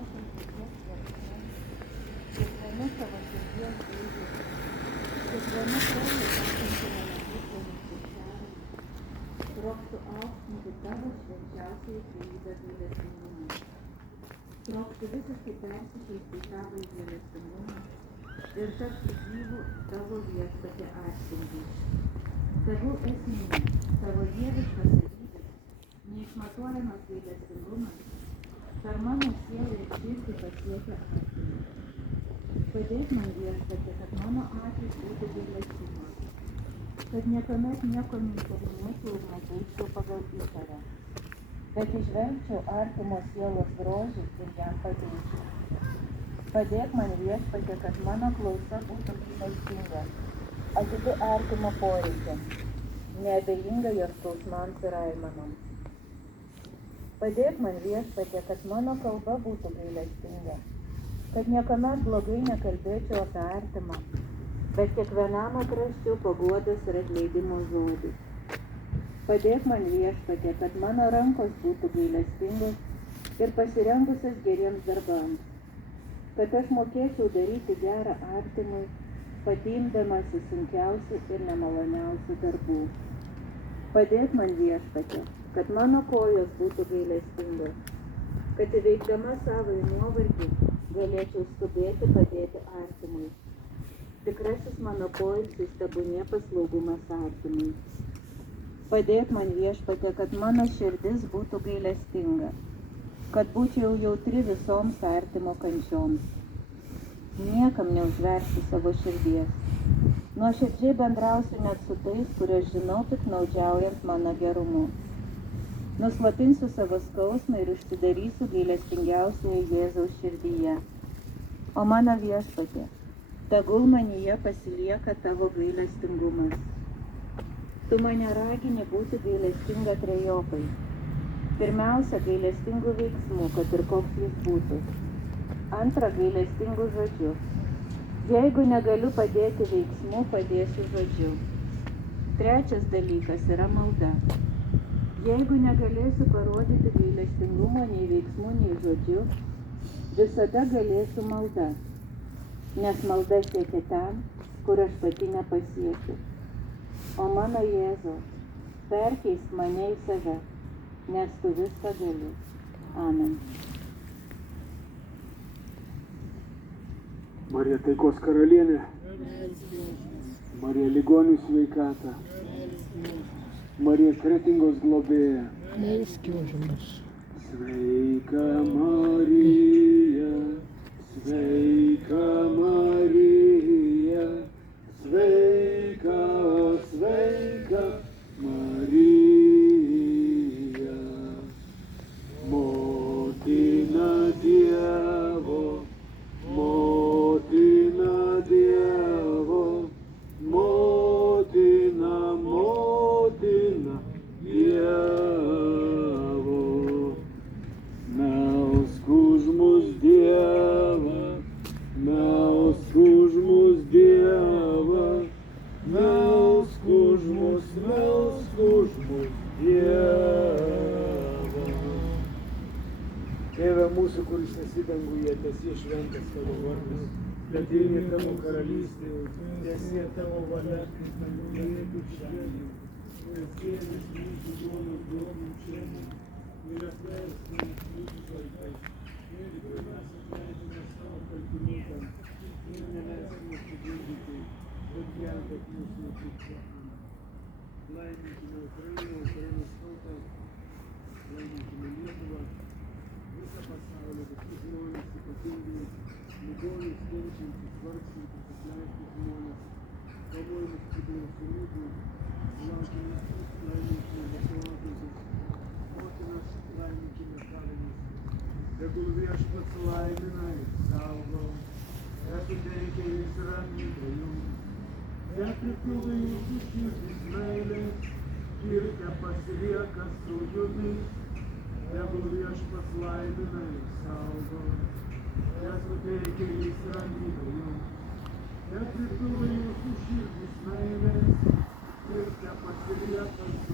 protas tokios tvarkos, kiekviena savo širdies dėžė, kiekviena kraujo tekanti mano nuskaičiavimą, trokštų aukštinti tavo švenčiausiai trejybę gailestingumą. Trokštų visiškai persikeisti į tavo gailestingumą ir tapti gyvu tavo viešpatie atspindžiu. Tegul esmė, tavo dieviškas savybės, neišmatuojamas gailestingumas, per mano sielą ir širdį pasiekia artimą. Padėk man viešpatie, kad mano akys būtų gailestingos, kad niekuomet nieko neįtarinėčiau ir neteikčiau pagal įtarę, bet įžvelgčiau artimo sielos grožį ir jam padėčiau. Padėk man viešpatie, kad mano klausa būtų gailestinga, atidi artimo poreikiams, neabejinga jos skausmams ir aimanoms. Padėk man viešpatie, kad mano kalba būtų gailestinga, kad niekuomet blogai nekalbėčiau apie artimą, bet kiekvienam atrasčiau paguodos ir atleidimo žodį. Padėk man viešpatie, kad mano rankos būtų gailestingos ir pasirengusios geriems darbams, kad aš mokėčiau daryti gerą artimui, pati imdamasi sunkiausių ir nemaloniausių darbų. Padėk man viešpatie, kad mano kojos būtų gailestingos, kad įveikdama savo nuovargį galėčiau skubėti padėti artimui. Tikrasis mano poilsis tebūnie paslaugumas artimui. Padėk man viešpatie, kad mano širdis būtų gailestinga, kad būčiau jautri visoms artimo kančioms. Niekam neužversiu savo širdies. Nuoširdžiai bendrausiu net su tais, kuriuos žinau piktnaudžiaujant mano gerumu. Nuslopinsiu savo skausmą ir užsidarysiu gailestingiausioje Jėzaus širdyje. O mano viešpatie, tegul manyje pasilieka tavo gailestingumas. Tu mane ragini būti gailestinga trejopai. Pirmiausia, gailestingų veiksmų, kad ir koks jis būtų. Antra, gailestingų žodžių. Jeigu negaliu padėti veiksmu, padėsiu žodžiu. Trečias dalykas yra malda. Jeigu negalėsiu parodyti gailestingumo nei veiksmu, nei žodžiu, visada galėsiu malda, nes malda siekia ten, kur aš pati nepasiekiu. O mano Jėzau, perkeisk mane į save, nes tu viską gali. Amen. Marija taikos karalienė, Marija ligonių sveikata, Marija kretingos globėja. Sveika Marija, sveika Marija, sveika, o sveika Marija, motina Dievo, motina Dievo, motina, motina Dievo. Melsk už mus Dievą, melsk už mus Dievą, melsk už mus Dievą. Tėve mūsų, kuris esi danguje, teesie šventas tavo vardas, ateina tavo karalystė, teesie tavo valia, danguje kaip žemėje. Kasdienis mūsų duonos duok mums šiandien ir atleisk mums mūsų kaltes, ir mes atleidžiame savo kaltininkams, ir neleisk mus sugundyti, bet gelbėk mus nuo pikto. Laiminkime Ukrainą, Ukrainos tautą, laiminkime Lietuvą, visą pasaulį, visus žmonės, ypatingai ligonius, kenčiančius, vargstančius, atleistus žmonės, kovojančius priklausomybių, laukiamus, laiminkime besilaukiančius, motinas, laiminkime kalinius. Tegul viešpats laimina ir saugo, tesuteikia jis ramybę jums, tepripildo jūsų širdis meilės ir tepasilieka su jumis. Tegul viešpats laimina ir saugo, tesuteikia jis ramybę jums, tepripildo jūsų širdis meilės ir tepasilieka su jumis.